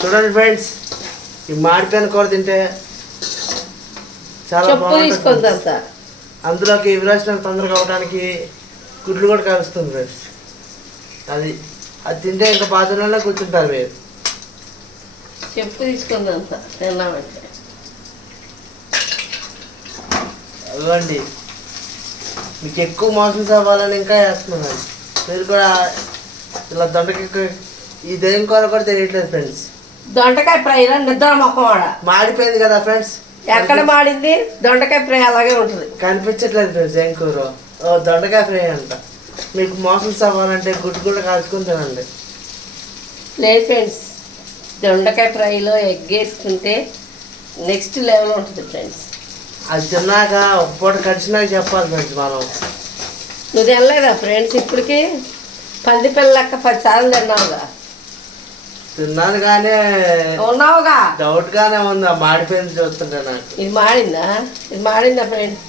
చూడండి ఫ్రెండ్స్, ఈ మాడిపోయిన కూర తింటే చాలా బాగుంటుంది. అందులోకి విరోచనాలు తొందరగా అవడానికి గుడ్లు కూడా కలుస్తుంది ఫ్రెండ్స్. అది తింటే ఇంకా పాత్రలో కూర్చుంటారు మీరు. చెప్పు తీసుకుందంత తిన్నామంటే అవ్వండి. మీకు ఎక్కువ మోషన్స్ అవ్వాలని ఇంకా వేస్తున్నాను. మీరు కూడా ఇలా దొండకాయ ఇదేం కూర కూడా తెలియట్లేదు ఫ్రెండ్స్. దొండకాయ ఫ్రై నిద్ర మొక్క మాడిపోయింది కదా ఫ్రెండ్స్. ఎక్కడ మాడింది? దొండకాయ ఫ్రై అలాగే ఉంటుంది, కనిపించట్లేదు ఫ్రెండ్స్. ఏం కూర? దొండకాయ ఫ్రై అంట. మీకు మోషన్స్ అవ్వాలంటే గుడ్డు కూడా కాల్చుకుని తినండి. లేదు ఫ్రెండ్స్, దొండకాయ ఫ్రైలో ఎగ్ వేసుకుంటే నెక్స్ట్ లెవెల్ ఉంటుంది ఫ్రెండ్స్. అది తిన్నాక ఒక పూట కడిచినాక చెప్పాలి ఫ్రెండ్స్ మనం. నువ్వు తినలేదా ఫ్రెండ్స్? ఇప్పటికి పంది పిల్ల లెక్క 10 సార్లు తిన్నావుగా. తిన్నాను కానీ ఉన్నావుగా, డౌట్గానే ఉందా మాడిపోయింది చూస్తుంటే నాకు. ఇది మాడిందా ఫ్రెండ్స్?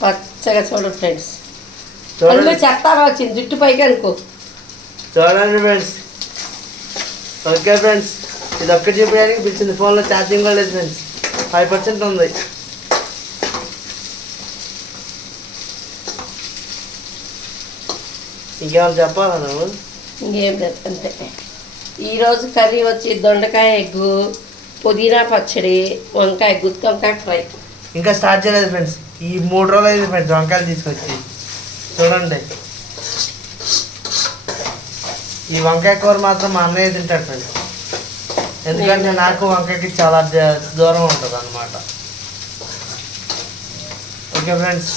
పచ్చగా చూడు ఫ్రెండ్స్. చూడండి, చెత్తాగా వచ్చింది జుట్టు పైకి అనుకో. చూడండి ఫ్రెండ్స్. ఓకే ఫ్రెండ్స్, ఇది ఒక్కటి చెప్పడానికి పిలిచింది. ఫోన్లో ఛార్జింగ్ కూడా లేదు ఫ్రెండ్స్, 5% ఉంది. ఇంకేమైనా చెప్పాలా నువ్వు? ఇంకేం లేదు, అంతే. ఈరోజు కర్రీ వచ్చి దొండకాయ ఎగ్గు, పుదీనా పచ్చడి, వంకాయ గుత్తి వంకాయ ఫ్రై. ఇంకా స్టార్ట్ చేయలేదు ఫ్రెండ్స్. ఈ 3 రోజులు అయింది ఫ్రెండ్స్ వంకాయలు తీసుకొచ్చి. చూడండి, ఈ వంకాయ కూర మాత్రం మా అన్నయ్య తింటాడు ఫ్రెండ్స్. ఎందుకంటే నాకు వంకాయకి చాలా దూరం ఉంటుంది అన్నమాట. Okay friends.